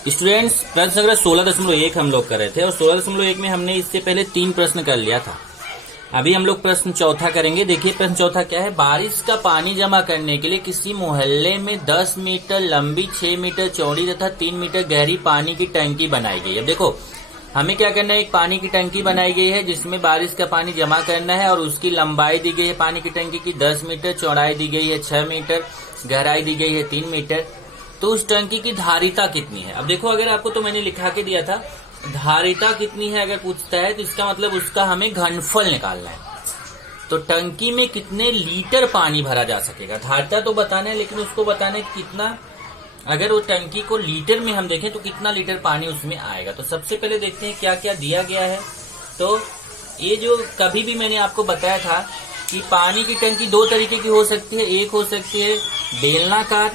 Students, प्रश्न संग्रह 16.1 हम लोग कर रहे थे और 16.1 में हमने इससे पहले 3 प्रश्न कर लिया था। अभी हम लोग प्रश्न चौथा करेंगे। देखिए प्रश्न चौथा क्या है। बारिश का पानी जमा करने के लिए किसी मोहल्ले में 10 मीटर लंबी, 6 मीटर चौड़ी तथा 3 मीटर गहरी पानी की टंकी बनाई गई है। देखो हमें क्या करना है, एक पानी की टंकी बनाई गई है जिसमें बारिश का पानी जमा करना है और उसकी लंबाई दी गई है पानी की टंकी की 10 मीटर, चौड़ाई दी गई है 6 मीटर, गहराई दी गई है 3 मीटर। तो उस टंकी की धारिता कितनी है। अब देखो अगर आपको तो मैंने लिखा के दिया था धारिता कितनी है, अगर पूछता है तो इसका मतलब उसका हमें घनफल निकालना है। तो टंकी में कितने लीटर पानी भरा जा सकेगा, धारिता तो बताना है लेकिन उसको बताना है कितना। अगर वो टंकी को लीटर में हम देखें तो कितना लीटर पानी उसमें आएगा। तो सबसे पहले देखते हैं क्या क्या दिया गया है। तो ये जो कभी भी मैंने आपको बताया था कि पानी की टंकी 2 तरीके की हो सकती है। एक हो सकती है बेलनाकार,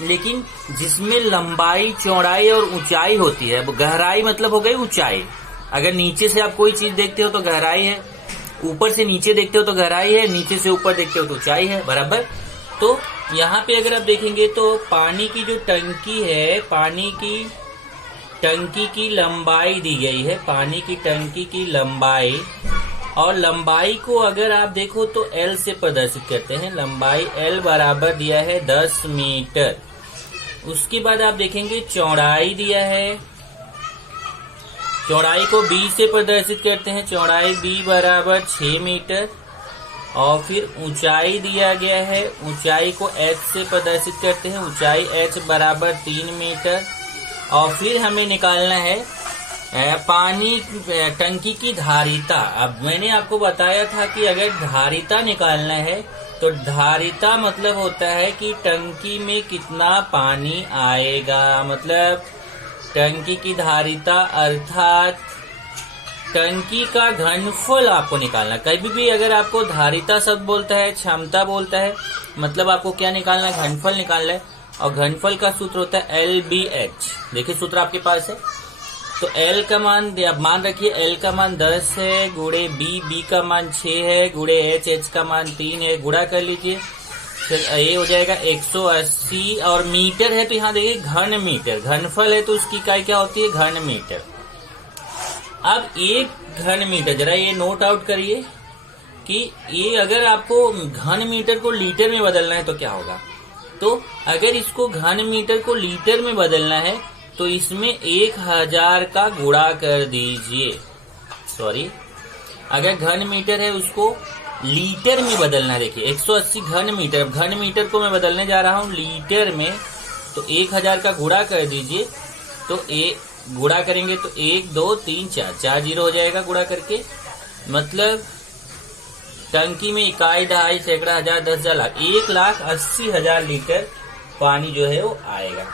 लेकिन जिसमें लंबाई, चौड़ाई और ऊंचाई होती है। गहराई मतलब हो गई ऊंचाई। अगर नीचे से आप कोई चीज देखते हो तो गहराई है, ऊपर से नीचे देखते हो तो गहराई है, नीचे से ऊपर देखते हो तो ऊंचाई है, बराबर। तो यहाँ पे अगर आप देखेंगे तो पानी की जो टंकी है, पानी की टंकी की लंबाई दी गई है, पानी की टंकी की लंबाई, और लंबाई को अगर आप देखो तो L से प्रदर्शित करते हैं। लंबाई L बराबर दिया है 10 मीटर। उसके बाद आप देखेंगे चौड़ाई दिया है, चौड़ाई को B से प्रदर्शित करते हैं। चौड़ाई B बराबर 6 मीटर। और फिर ऊंचाई दिया गया है, ऊंचाई को H से प्रदर्शित करते हैं। ऊंचाई H बराबर 3 मीटर। और फिर हमें निकालना है पानी टंकी की धारिता। अब मैंने आपको बताया था कि अगर धारिता निकालना है तो धारिता मतलब होता है कि टंकी में कितना पानी आएगा, मतलब टंकी की धारिता अर्थात टंकी का घनफल आपको निकालना। कभी भी अगर आपको धारिता शब्द बोलता है, क्षमता बोलता है, मतलब आपको क्या निकालना है, घनफल निकालना है। और घनफल का सूत्र होता है LBH। देखिए सूत्र आपके पास है। तो L का मान मान रखिए, L का मान 10 है, गुणे B का मान 6 है, गुणे H का मान 3 है, गुणा कर लीजिए। फिर ये हो जाएगा 180। और मीटर है तो यहाँ देखिए घन मीटर, घनफल है तो उसकी इकाई क्या होती है, घन मीटर। अब एक घन मीटर, जरा ये नोट आउट करिए कि ये अगर आपको घन मीटर को लीटर में बदलना है तो क्या होगा। तो अगर इसको घन मीटर को लीटर में बदलना है तो इसमें 1000 का गुणा कर दीजिए। सॉरी, अगर घन मीटर है उसको लीटर में बदलना है। देखिए 180 घन मीटर, घन मीटर को मैं बदलने जा रहा हूँ लीटर में, तो 1000 का गुणा कर दीजिए। तो गुणा करेंगे तो 1 2 3 4 जीरो हो जाएगा गुणा करके। मतलब टंकी में इकाई, दहाई, सैकड़ा, हजार, 10,000, लाख, 1,80,000 लीटर पानी जो है वो आएगा।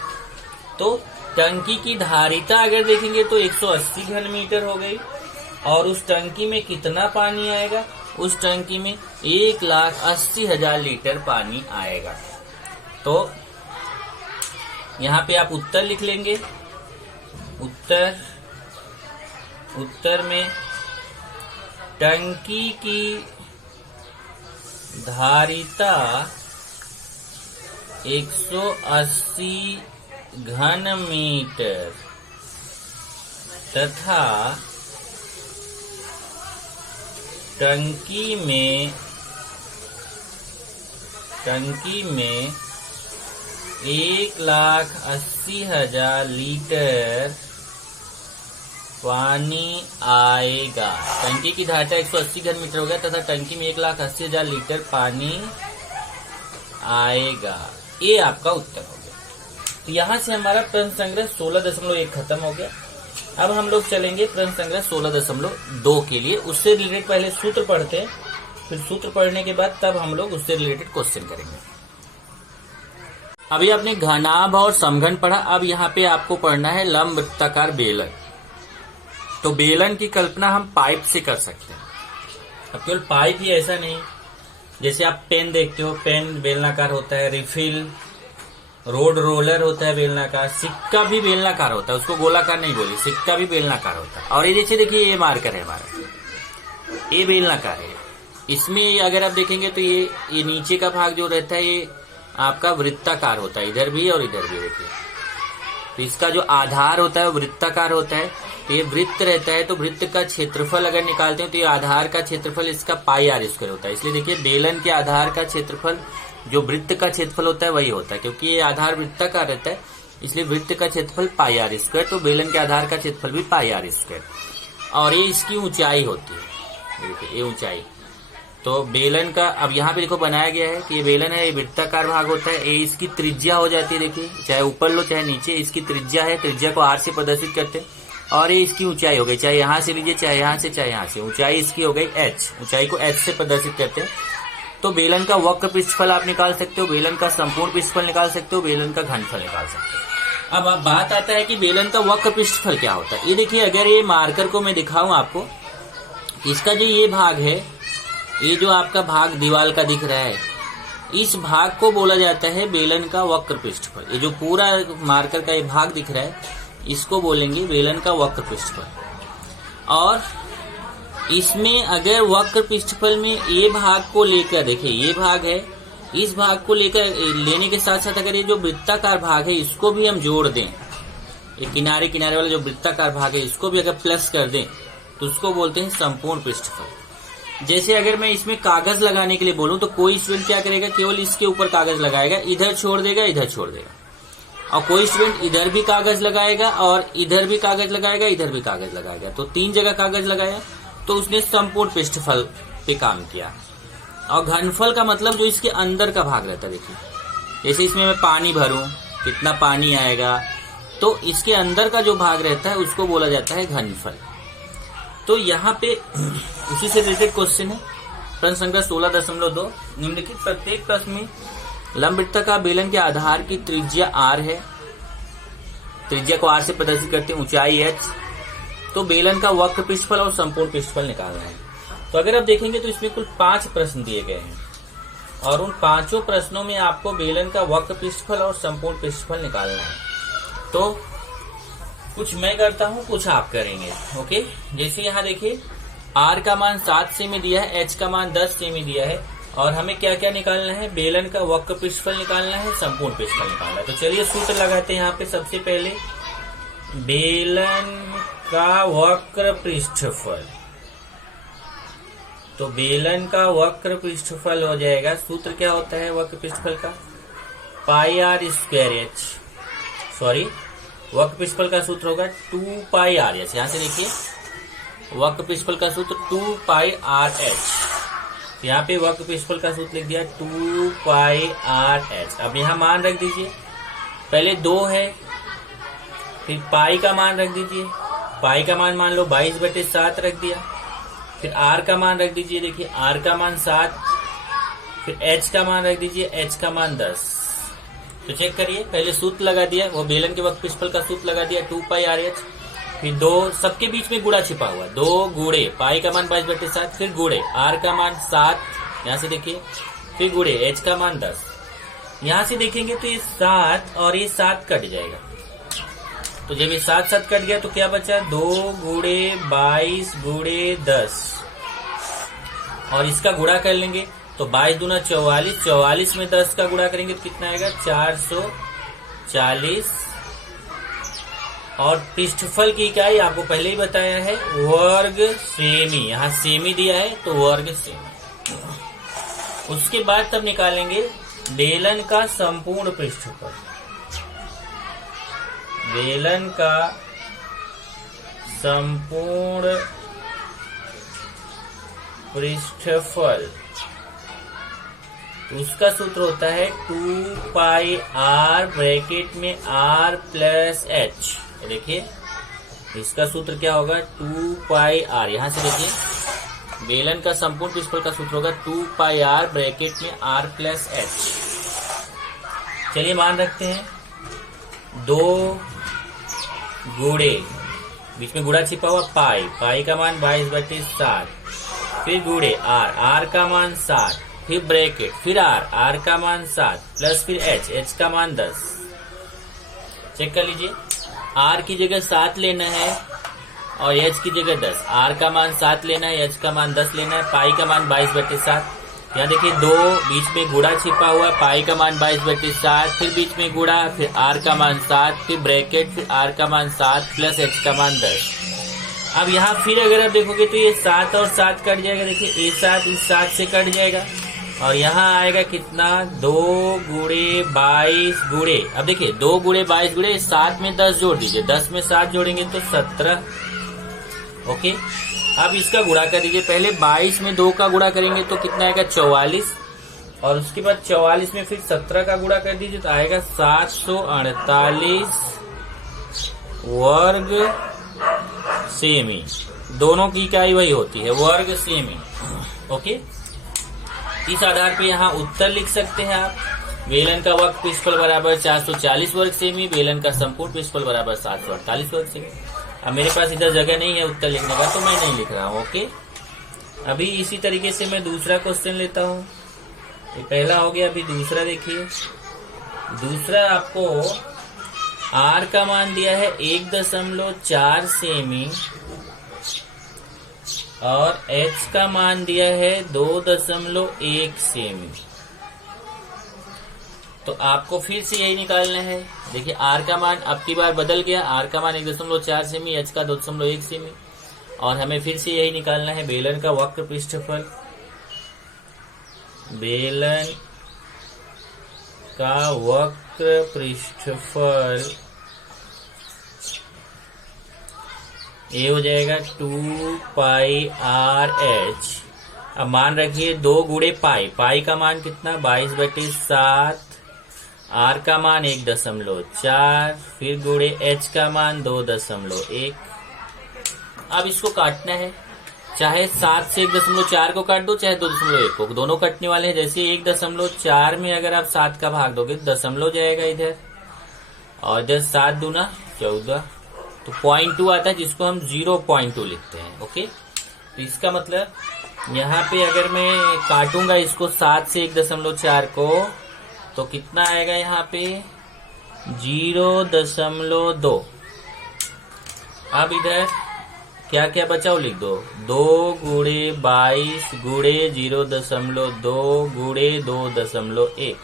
तो टंकी की धारिता अगर देखेंगे तो 180 घन मीटर हो गई। और उस टंकी में कितना पानी आएगा, उस टंकी में 1,80,000 लीटर पानी आएगा। तो यहाँ पे आप उत्तर लिख लेंगे। उत्तर में टंकी की धारिता 180 घन मीटर तथा टंकी में 1,80,000 लीटर पानी आएगा। टंकी की धारिता 180 घन मीटर हो गया तथा टंकी में 1,80,000 लीटर पानी आएगा। ये आपका उत्तर हो गया। तो यहाँ से हमारा प्रश्न संग्रह 16.1 खत्म हो गया। अब हम लोग चलेंगे प्रश्न संग्रह 16.2 के लिए। उससे रिलेटेड पहले सूत्र पढ़ते हैं, फिर सूत्र पढ़ने के बाद तब हम लोग उससे रिलेटेड क्वेश्चन करेंगे। अभी आपने घनाभ और समघन पढ़ा। अब यहाँ पे आपको पढ़ना है लंब वृत्ताकार बेलन। तो बेलन की कल्पना हम पाइप से कर सकते हैं। अब केवल पाइप ही ऐसा नहीं, जैसे आप पेन देखते हो, पेन बेलनाकार होता है, रिफिल, रोड रोलर होता है बेलनाकार, सिक्का भी बेलनाकार होता है, उसको गोलाकार नहीं बोली, सिक्का भी बेलनाकार होता है। और ये जैसे देखिए ये मार्कर है हमारा, ये बेलनाकार है। इसमें अगर आप देखेंगे तो ये नीचे का भाग जो रहता है ये आपका वृत्ताकार होता है, इधर भी और इधर भी। देखिए तो इसका जो आधार होता है वो वृत्ताकार होता है, तो ये वृत्त रहता है, तो वृत्त का क्षेत्रफल अगर निकालते हैं तो ये आधार का क्षेत्रफल इसका पाई आर स्क्वायर होता है। इसलिए देखिए बेलन के आधार का क्षेत्रफल जो वृत्त का क्षेत्रफल होता है वही होता है, क्योंकि ये आधार वृत्ताकार रहता है, इसलिए वृत्त का क्षेत्रफल पाई आर स्क्वायर, तो बेलन के आधार का क्षेत्रफल भी पाई आर स्क्वायर। और ये इसकी ऊंचाई होती है, देखिए ये ऊंचाई। तो बेलन का अब यहाँ पे देखो बनाया गया है कि ये बेलन है, ये वृत्ताकार भाग होता है, ये इसकी त्रिज्या हो जाती है, देखिए चाहे ऊपर लो चाहे नीचे, इसकी त्रिज्या है, त्रिज्या को आर से प्रदर्शित करते हैं। और ये इसकी ऊंचाई हो गई, चाहे यहाँ से लीजिए चाहे यहाँ से चाहे यहाँ से, ऊंचाई इसकी हो गई एच, ऊंचाई को एच से प्रदर्शित करते हैं। तो बेलन का वक्र पृष्ठफल आप निकाल सकते हो, बेलन का संपूर्ण पृष्ठफल निकाल सकते हो, बेलन का घनफल निकाल सकते हो। अब बात आता है कि बेलन का वक्र पृष्ठफल क्या होता है। ये देखिए अगर ये मार्कर को मैं दिखाऊं आपको, इसका जो ये भाग है, ये जो आपका भाग दीवार का दिख रहा है, इस भाग को बोला जाता है बेलन का वक्र पृष्ठफल। ये जो पूरा मार्कर का ये भाग दिख रहा है इसको बोलेंगे बेलन का वक्र पृष्ठफल। और इसमें अगर वक्र पृष्ठफल में ये भाग को लेकर, देखिए ये भाग है, इस भाग को लेकर लेने के साथ साथ अगर ये जो वृत्ताकार भाग है इसको भी हम जोड़ दें, ये किनारे किनारे वाला जो वृत्ताकार भाग है इसको भी अगर प्लस कर दें तो उसको बोलते हैं संपूर्ण पृष्ठफल। जैसे अगर मैं इसमें कागज लगाने के लिए बोलूं तो कोई स्टूडेंट क्या करेगा, केवल इसके ऊपर कागज लगाएगा, इधर छोड़ देगा इधर छोड़ देगा, और कोई स्टूडेंट इधर भी कागज लगाएगा और इधर भी कागज लगाएगा, इधर भी कागज लगाएगा, तो 3 जगह कागज लगाया तो उसने संपूर्ण पृष्ठफल पे काम किया। और घनफल का मतलब जो इसके अंदर का भाग रहता है, देखिए जैसे इसमें मैं पानी भरूं कितना पानी आएगा, तो इसके अंदर का जो भाग रहता है उसको बोला जाता है घनफल। तो यहाँ पे उसी से रिलेटेड क्वेश्चन है, प्रश्न संख्या 16.2 निम्नलिखित प्रत्येक प्रश्न में लंबवृत्ताकार बेलन के आधार की त्रिज्या r है, त्रिज्या को r से प्रदर्शित करते हैं, ऊंचाई h, तो बेलन का वक्र पृष्ठफल और संपूर्ण पृष्ठफल निकालना है। तो अगर आप देखेंगे तो इसमें कुल 5 प्रश्न दिए गए हैं और उन 5 प्रश्नों में आपको बेलन का वक्र पृष्ठफल और संपूर्ण पृष्ठफल निकालना है। तो कुछ मैं करता हूं, कुछ आप करेंगे, ओके। जैसे यहाँ देखिए r का मान 7 सेमी दिया है, h का मान 10 सेमी दिया है, और हमें क्या क्या निकालना है, बेलन का वक्र पृष्ठफल निकालना है, संपूर्ण पृष्ठफल निकालना है। तो चलिए सूत्र लगाते हैं यहाँ पे। सबसे पहले बेलन का वक्र पृष्ठफल, तो बेलन का वक्र पृष्ठफल हो जाएगा, सूत्र क्या होता है वक्र पृष्ठफल का, पाई आर स्क्वायर एच, सॉरी वक्र पृष्ठफल का सूत्र होगा 2 पाई आर एच। यहाँ से देखिए वक्र पृष्ठफल का सूत्र 2 पाई आर एच, यहाँ पे वक्र पृष्ठफल का सूत्र लिख दिया 2 पाई आर एच। अब यहाँ मान रख दीजिए, पहले 2 है, फिर पाई का मान रख दीजिए, पाई का मान मान लो 22/7 रख दिया, फिर आर का मान रख दीजिए, देखिए आर का मान 7, फिर एच का मान रख दीजिए, एच का मान 10। तो चेक करिए, पहले सूत्र लगा दिया, वो बेलन के वक्र पृष्ठफल का सूत्र लगा दिया 2 पाई आर एच, फिर 2 सबके बीच में गुणा छिपा हुआ, 2 गुणे पाई का मान 22/7, फिर गुणे आर का मान 7, यहाँ से देखिए, फिर गुणे एच का मान 10। यहाँ से देखेंगे तो ये 7 और ये 7 कट जाएगा, तो जब ये 7 कट गया तो क्या बचा, 2 गुणे 22 गुणे 10, और इसका गुणा कर लेंगे तो 22 दूना 44, 44 में 10 का गुणा करेंगे तो कितना आएगा 440, और पृष्ठफल की इकाई आपको पहले ही बताया है वर्ग सेमी, यहाँ सेमी दिया है तो वर्ग सेमी। उसके बाद तब निकालेंगे बेलन का संपूर्ण पृष्ठफल, बेलन का संपूर्ण पृष्ठफल, उसका सूत्र होता है 2 पाई आर ब्रैकेट में r प्लस एच। देखिए इसका सूत्र क्या होगा 2 पाई आर, यहाँ से देखिए बेलन का संपूर्ण पृष्ठफल का सूत्र होगा 2 पाई आर ब्रैकेट में r प्लस एच। चलिए मान रखते हैं, 2 गुणे, बीच में गुणा छिपा हुआ पाई, पाई का मान 22/7, फिर गुणे आर का मान 7, फिर ब्रैकेट, फिर आर का मान 7 प्लस फिर एच का मान 10। चेक कर लीजिए, आर की जगह 7 लेना है और एच की जगह 10, आर का मान 7 लेना है, एच का मान 10 लेना है, पाई का मान 22/7, यहाँ देखिए दो, बीच में गुणा छिपा हुआ, पाई का मान 22/7, फिर बीच में गुणा, फिर आर का मान 7, फिर ब्रैकेट, फिर आर का मान 7 प्लस एच का मान 10। अब यहाँ फिर अगर आप देखोगे तो ये 7 और 7 कट जाएगा। देखिए ये 7 इस 7 से कट जाएगा और यहाँ आएगा कितना, 2 गुणे 22 गुणे, अब देखिए 2 गुणे 22 गुणे 7 में 10 जोड़ दीजिए, 10 में 7 जोड़ेंगे तो 17। ओके, अब इसका गुणा कर दीजिए। पहले 22 में 2 का गुणा करेंगे तो कितना आएगा, 44, और उसके बाद 44 में फिर 17 का गुणा कर दीजिए तो आएगा 748 वर्ग सेमी। दोनों की इकाई वही होती है, वर्ग सेमी। ओके, इस आधार पे यहाँ उत्तर लिख सकते हैं आप। बेलन का वक्र पृष्ठफल बराबर 440 वर्ग सेमी, बेलन का संपूर्ण पृष्ठफल बराबर 748 वर्ग सेमी। अब मेरे पास इधर जगह नहीं है उत्तर लिखने का तो मैं नहीं लिख रहा हूँ। ओके, अभी इसी तरीके से मैं दूसरा क्वेश्चन लेता हूँ। ये पहला हो गया, अभी दूसरा देखिए। दूसरा आपको आर का मान दिया है 1.4 सेमी और एच का मान दिया है 2.1 सेमी। तो आपको फिर से यही निकालना है। देखिए आर का मान अब की बार बदल गया, आर का मान 1.4 सेमी, एच का 2.1 सेमी, और हमें फिर से यही निकालना है बेलन का वक्र पृष्ठफल। बेलन का वक्र पृष्ठफल ये हो जाएगा 2 पाई आर एच। अब मान रखिए 2 गुणे पाई, पाई का मान कितना, 22/7, आर का मान 1.4, फिर गुणे एच का मान 2.1। अब इसको काटना है, चाहे 7 से 1.4 को काट दो, चाहे 2.1 को, दोनों कटने वाले हैं। जैसे 1.4 में अगर आप 7 का भाग दोगे तो दशमलव जाएगा इधर, और इधर 7 दूना 14, तो 0.2 आता है जिसको हम 0.2 लिखते हैं। ओके, तो इसका मतलब यहाँ पे अगर मैं काटूंगा इसको 7 से 1.4 को तो कितना आएगा यहाँ पे, 0.2। अब इधर क्या क्या बचा वो लिख दो, 2 गुणे 22 गुणे 0.2 गुणे 2.1।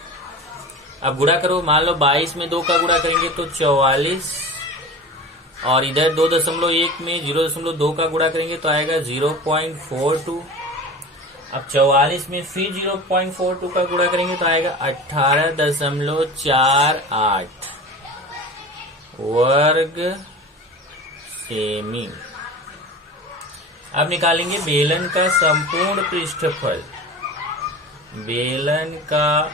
अब गुणा करो, मान लो 22 में 2 का गुणा करेंगे तो 44, और इधर 2.1 में 0.2 का गुणा करेंगे तो आएगा 0.42। अब 44 में फिर 0.42 का गुणा करेंगे तो आएगा 18.48 वर्ग सेमी। अब निकालेंगे बेलन का संपूर्ण पृष्ठफल। बेलन का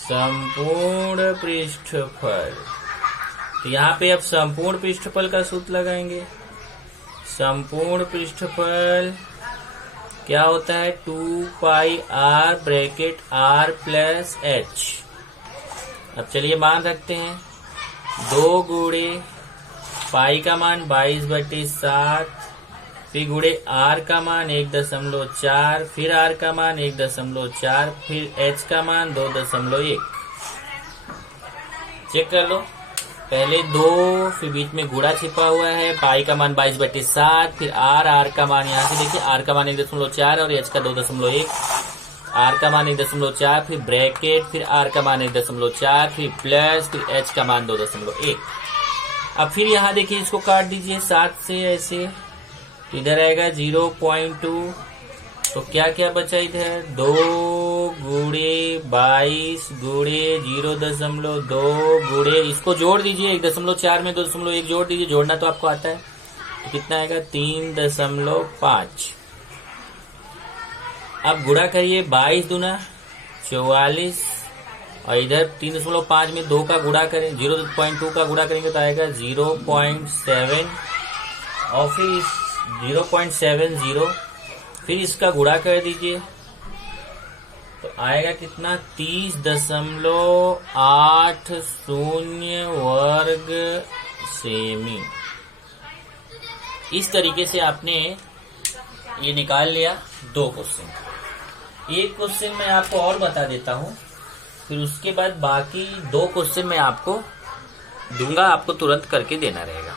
संपूर्ण पृष्ठफल, तो यहाँ पे अब संपूर्ण पृष्ठफल का सूत्र लगाएंगे। संपूर्ण पृष्ठफल क्या होता है, 2 pi R bracket R plus H. अब चलिए मान रखते हैं, 2 गुणे पाई का मान 22/7, फिर गुणे आर का मान 1.4, फिर आर का मान 1.4, फिर एच का मान 2.1। चेक कर लो, पहले 2, फिर बीच में गुणा छिपा हुआ है, पाई का मान 22/7, फिर आर का मान यहाँ से देखिए, आर का मान 1.4 और एच का 2.1, आर का मान 1.4, फिर ब्रैकेट, फिर आर का मान 1.4, फिर प्लस, फिर एच का मान 2.1। अब फिर यहाँ देखिए इसको काट दीजिए 7 से ऐसे, इधर आएगा 0.2, तो क्या क्या बचा इधर, 2 गुणे 22 गुणे 0.2 गुणे, इसको जोड़ दीजिए 1.4 में 2.1 जोड़ दीजिए, जोड़ना तो आपको आता है, तो कितना आएगा 3.5। अब गुणा करिए, 22 दूना 44, और इधर 3.5 में 2 का गुणा करें, 0.2 का गुणा करेंगे तो आएगा 0.7, और फिर 0.70, फिर इसका गुणा कर दीजिए तो आएगा कितना, 30.80 वर्ग सेमी। इस तरीके से आपने ये निकाल लिया 2 क्वेश्चन। एक क्वेश्चन मैं आपको और बता देता हूँ, फिर उसके बाद बाकी 2 क्वेश्चन मैं आपको दूंगा, आपको तुरंत करके देना रहेगा।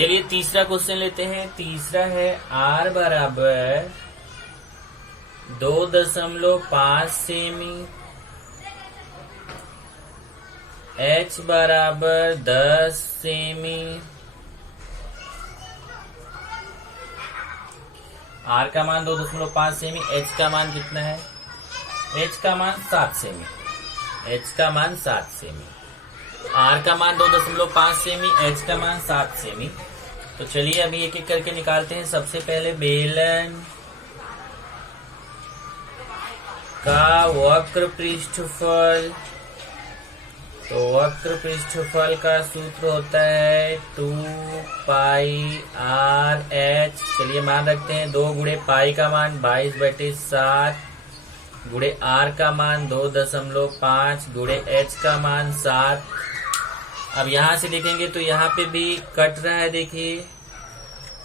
चलिए तीसरा क्वेश्चन लेते हैं। तीसरा है R बराबर 2.5 सेमी, H बराबर 10 सेमी, R का मान 2.5 सेमी, H का मान कितना है? H का मान 7 सेमी, H का मान 7 सेमी, R का मान 2.5 सेमी, H का मान 7 सेमी। तो चलिए अभी एक एक करके निकालते हैं। सबसे पहले बेलन का वक्र पृष्ठफल, तो वक्र पृष्ठफल का सूत्र होता है 2 पाई आर एच। चलिए मान रखते हैं 2 गुणे पाई का मान 22/7 गुणे आर का मान 2.5 गुणे एच का मान 7। अब यहां से देखेंगे तो यहाँ पे भी कट रहा है, देखिए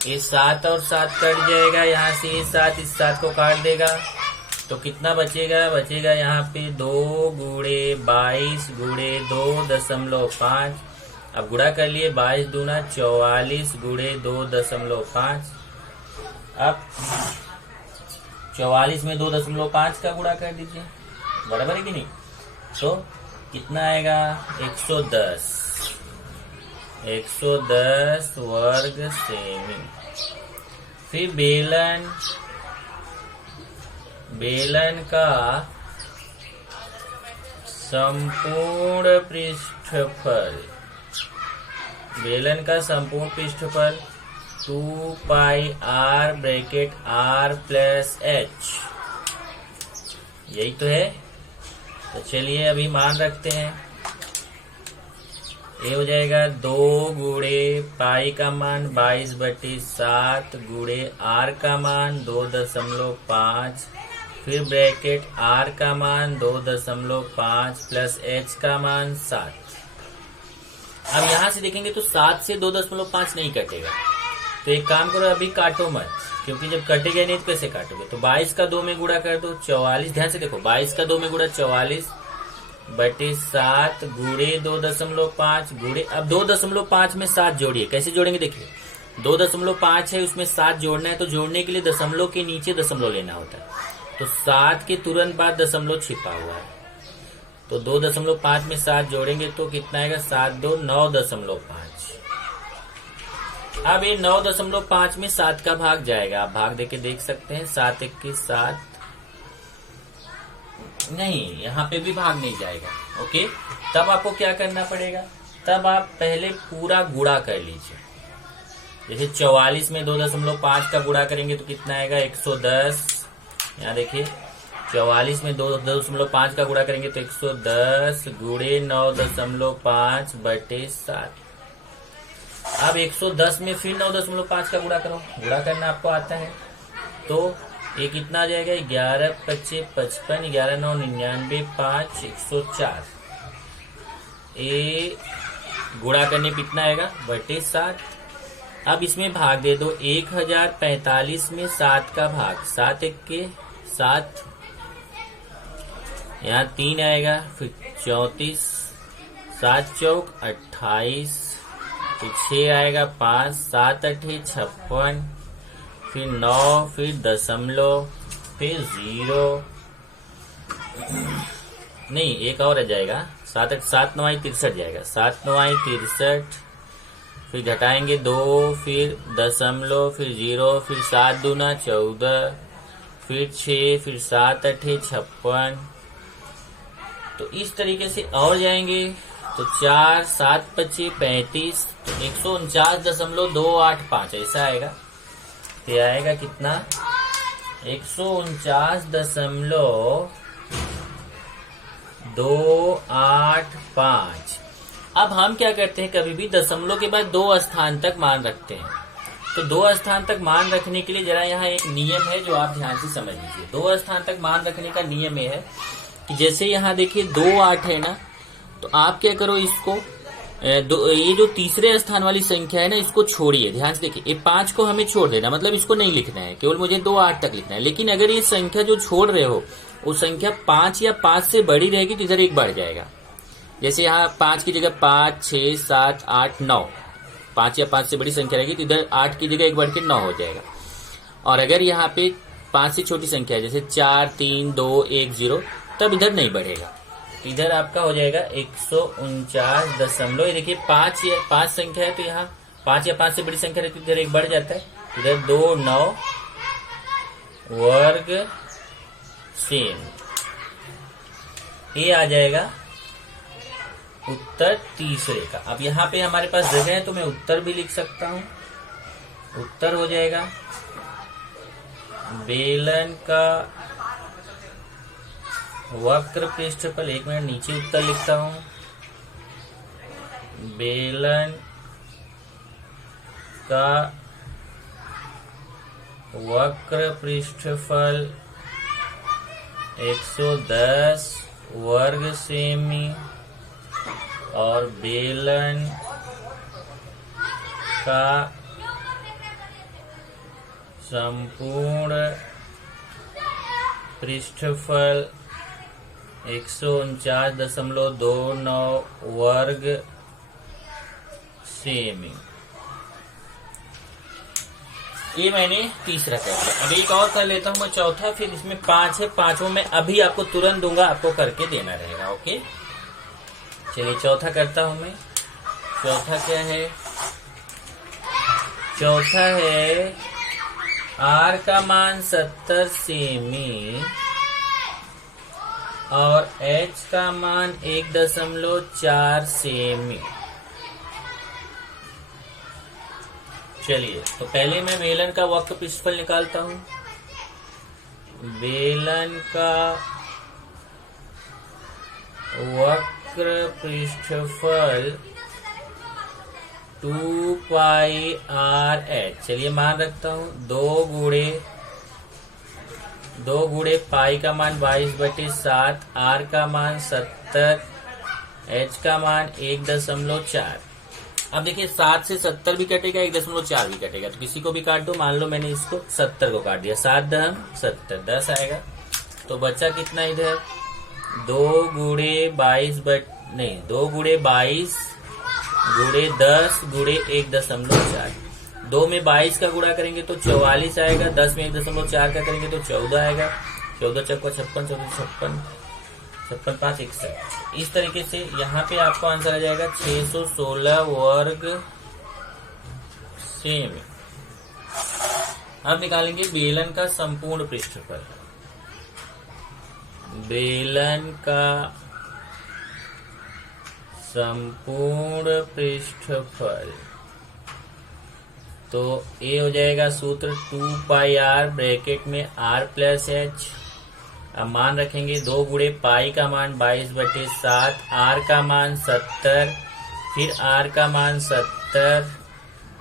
ये 7 और 7 कट जाएगा, यहाँ से ये 7 इस 7 को काट देगा, तो कितना बचेगा? बचेगा यहाँ पे 2 गुणे 22 गुणे 2.5। अब गुणा कर लिए, 22 दूना 44 गुणे 2.5। अब 44 में 2.5 का गुणा कर दीजिए, बराबर है कि नहीं? तो कितना आएगा? 110 वर्ग सेमी। फिर बेलन का संपूर्ण पृष्ठफल 2 pi R bracket R plus H, यही तो है। तो चलिए अभी मान रखते हैं, ये हो जाएगा 2 गुणे पाई का मान 22/7 गुणे आर का मान 2.5, फिर ब्रैकेट आर का मान 2.5 प्लस एच का मान 7। अब यहां से देखेंगे तो 7 से 2.5 नहीं कटेगा, तो एक काम करो अभी काटो मत, क्योंकि जब कटेगा नहीं तो कैसे काटोगे? तो 22 का 2 में गुणा कर दो, 44, ध्यान से देखो 22 का 2 में गुणा 44/7 गुणे 2.5 गुणे, अब 2.5 में 7 जोड़िए, कैसे जोड़ेंगे देखिए, 2.5 है उसमें 7 जोड़ना है, तो जोड़ने के लिए दशमलव के नीचे दशमलव लेना होता है, तो 7 के तुरंत बाद दशमलव छिपा हुआ है, तो 2.5 में 7 जोड़ेंगे तो कितना आएगा? 7 2 9.5। अब ये 9.5 में 7 का भाग जाएगा, आप भाग देके देख सकते हैं, 7 21 7, नहीं यहाँ पे भी भाग नहीं जाएगा। ओके, तब आपको क्या करना पड़ेगा? तब आप पहले पूरा गुणा कर लीजिए। जैसे 44 में 2.5 का गुणा करेंगे तो कितना आएगा? 110। यहाँ देखिए 44 में 2.5 का गुणा करेंगे तो 110 गुणे 9.5/7। अब 110 में फिर 9.5 का गुणा करो, गुणा करना आपको आता है, तो ये कितना आ जाएगा? 11 25 55, 11 9 99 5 104। ये गुणा करने पे कितना आएगा? 7। अब इसमें भाग दे दो, 1045 में 7 का भाग, 7 1 के 7, यहाँ 3 आएगा, फिर 34, 7 चौक 28, फिर 6 आएगा 5, 7 8 56, फिर 9, फिर दशमलव, फिर 0, नहीं एक और आ जाएगा, 7 8 7 9 63 जाएगा, 7 9 63, फिर घटाएंगे 2, फिर दशमलव, फिर 0, फिर 7 दूना 14, फिर 6, फिर 7 8 56। तो इस तरीके से और जाएंगे तो 4 7 25 35, 149.285 ऐसा आएगा। ये आएगा कितना? 149.285। अब हम क्या करते हैं, कभी भी दशमलव के बाद 2 स्थान तक मान रखते हैं, तो 2 स्थान तक मान रखने के लिए जरा यहाँ एक नियम है जो आप ध्यान से समझ लीजिए। 2 स्थान तक मान रखने का नियम ये है कि जैसे यहाँ देखिए 2 8 है ना, तो आप क्या करो, इसको ये जो तीसरे स्थान वाली संख्या है ना, इसको छोड़िए, ध्यान से देखिए, ये 5 को हमें छोड़ देना, मतलब इसको नहीं लिखना है, केवल मुझे 2 8 तक लिखना है। लेकिन अगर ये संख्या जो छोड़ रहे हो वो संख्या 5 या 5 से बड़ी रहेगी तो इधर 1 बढ़ जाएगा। जैसे यहाँ 5 की जगह 5 6 7 8 9, 5 या 5 से बड़ी संख्या रहेगी तो इधर 8 की जगह 1 बढ़ के 9 हो जाएगा। और अगर यहाँ पे 5 से छोटी संख्या है जैसे 4, 3, 2, 1, 0 तब इधर नहीं बढ़ेगा। इधर आपका हो जाएगा 149 ये देखिए 5 संख्या है तो यहाँ 5 या 5 से बड़ी संख्या रहती है इधर 1 बढ़ जाता है, इधर 2, 9 वर्ग सेम। ये आ जाएगा उत्तर तीसरे का। अब यहाँ पे हमारे पास जगह है तो मैं उत्तर भी लिख सकता हूं। उत्तर हो जाएगा बेलन का वक्र पृष्ठफल, 1 मिनट नीचे उत्तर लिखता हूं। बेलन का वक्र पृष्ठफल 110 वर्ग सेमी और बेलन का संपूर्ण पृष्ठफल 149.29 वर्ग सेमी। ये मैंने तीसरा कर लिया। अब एक और कर लेता हूं मैं चौथा, फिर इसमें 5 है, 5वां मैं अभी आपको तुरंत दूंगा, आपको करके देना रहेगा। ओके चलिए चौथा करता हूं मैं। चौथा क्या है? चौथा है R का मान 70 सेमी और H का मान 1.4 सेमी। चलिए तो पहले मैं बेलन का वक्र पृष्ठफल निकालता हूं। बेलन का वक्र पृष्ठफल 2 पाई आर एच। चलिए मान रखता हूं 2 गुणे पाई का मान 22/7, आर का मान 70, एच का मान 1.4। अब देखिए 7 से 70 भी कटेगा, 1.4 भी कटेगा, तो किसी को भी काट दो। मान लो मैंने इसको 70 को काट दिया, 7 दहम 70, 10 आएगा। तो बचा कितना इधर? 2 गुणे 22 गुणे 10 गुणे 1.4। 2 में 22 का गुणा करेंगे तो 44 आएगा, 10 में 1.4 का करेंगे तो 14 आएगा। 14 चौका 56, 56, 56, 5, 61। इस तरीके से यहाँ पे आपको आंसर आ जाएगा 616 वर्ग सेमी। अब निकालेंगे बेलन का संपूर्ण पृष्ठफल। बेलन का संपूर्ण पृष्ठफल तो ये हो जाएगा सूत्र 2 पाई आर ब्रैकेट में आर प्लस एच। अब मान रखेंगे 2 गुणे पाई का मान 22/7, आर का मान 70, फिर आर का मान 70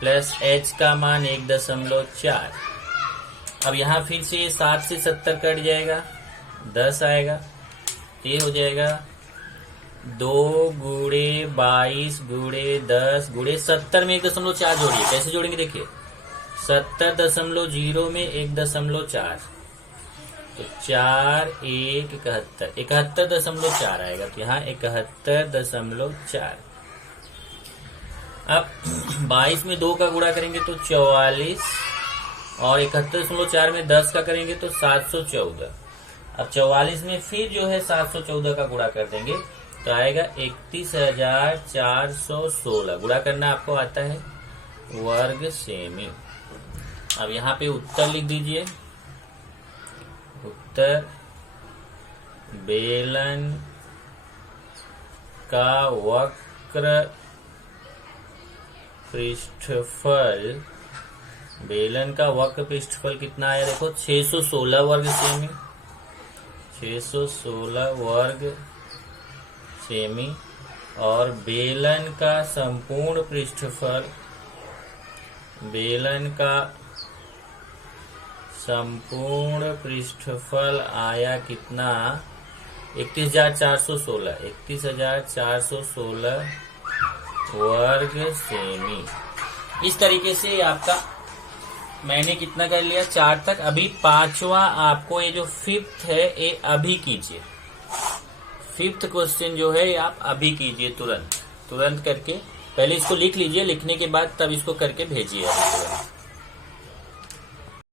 प्लस एच का मान 1.4। अब यहाँ फिर से 7 से 70 कट जाएगा, 10 आएगा। ये हो जाएगा 2 गुणे 22 गुणे 10 गुणे 70 में 1.4 जोड़िए। कैसे जोड़ेंगे देखिए, 70.0 में 1.4 तो 4 1 71, 71.4 आएगा। तो यहाँ 71.4। अब 22 में 2 का गुणा करेंगे तो 44 और 71.4 में 10 का करेंगे तो 714। अब 44 में फिर जो है 714 का गुणा कर देंगे तो आएगा 31,416। गुणा करना आपको आता है वर्ग सेमी। अब यहाँ पे उत्तर लिख दीजिए। उत्तर बेलन का वक्र पृष्ठफल, बेलन का वक्र पृष्ठफल कितना आया देखो, 616 वर्ग सेमी। 616 वर्ग सेमी और बेलन का संपूर्ण पृष्ठफल, बेलन का संपूर्ण पृष्ठफल आया कितना, 31,416, 31,416 वर्ग सेमी। इस तरीके से आपका मैंने कितना कर लिया, 4 तक। अभी 5वां आपको ये जो 5th है ये अभी कीजिए। 5th क्वेश्चन जो है आप अभी कीजिए, तुरंत करके पहले इसको लिख लीजिए, लिखने के बाद तब इसको करके भेजिए।